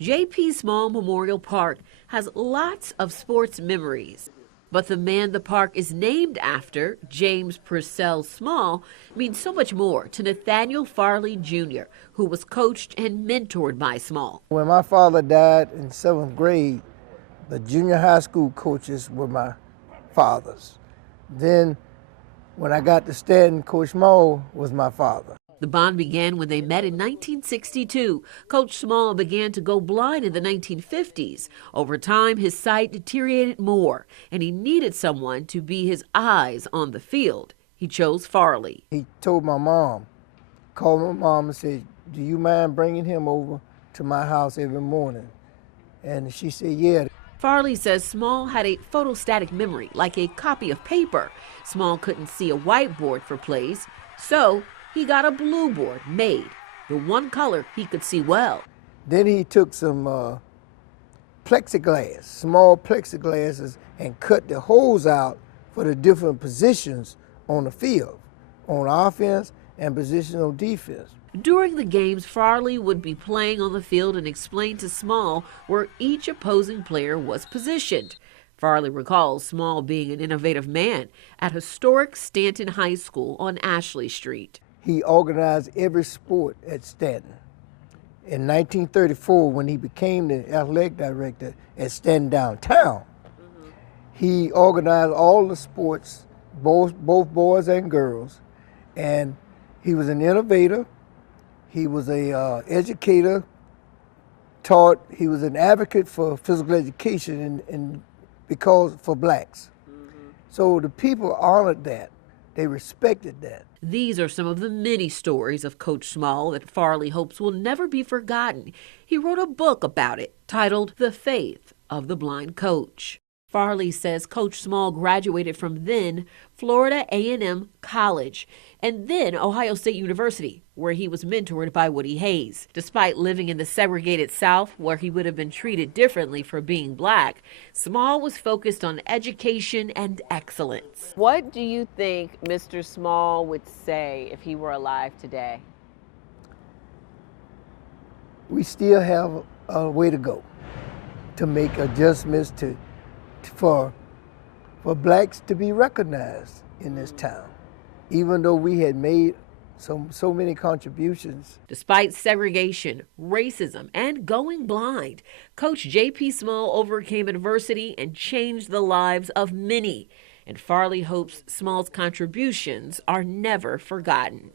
J.P. Small Memorial Park has lots of sports memories. But the man the park is named after, James Purcell Small, means so much more to Nathaniel Farley Jr., who was coached and mentored by Small. When my father died in 7th grade, the junior high school coaches were my fathers. Then when I got to Stanton, Coach Small was my father. The bond began when they met in 1962. Coach Small began to go blind in the 1950s. Over time, his sight deteriorated more, and he needed someone to be his eyes on the field. He chose Farley. He told my mom, called my mom and said, "Do you mind bringing him over to my house every morning?" And she said, "Yeah." Farley says Small had a photostatic memory, like a copy of paper. Small couldn't see a whiteboard for plays, so he got a blue board made, the one color he could see well. Then he took some plexiglass, small plexiglasses, and cut the holes out for the different positions on the field, on offense and position on defense. During the games, Farley would be playing on the field and explain to Small where each opposing player was positioned. Farley recalls Small being an innovative man at historic Stanton High School on Ashley Street. He organized every sport at Stanton. In 1934, when he became the athletic director at Stanton Downtown, he organized all the sports, both boys and girls, and he was an innovator. He was a educator, he was an advocate for physical education and because for blacks. So the people honored that. They respected that. These are some of the many stories of Coach Small that Farley hopes will never be forgotten. He wrote a book about it titled The Faith of the Blind Coach. Farley says Coach Small graduated from then Florida A&M College and then Ohio State University, where he was mentored by Woody Hayes. Despite living in the segregated South, where he would have been treated differently for being black, Small was focused on education and excellence. What do you think Mr. Small would say if he were alive today? We still have a way to go to make adjustments for blacks to be recognized in this town, even though we had made so many contributions. Despite segregation, racism, and going blind, Coach J.P. Small overcame adversity and changed the lives of many. And Farley hopes Small's contributions are never forgotten.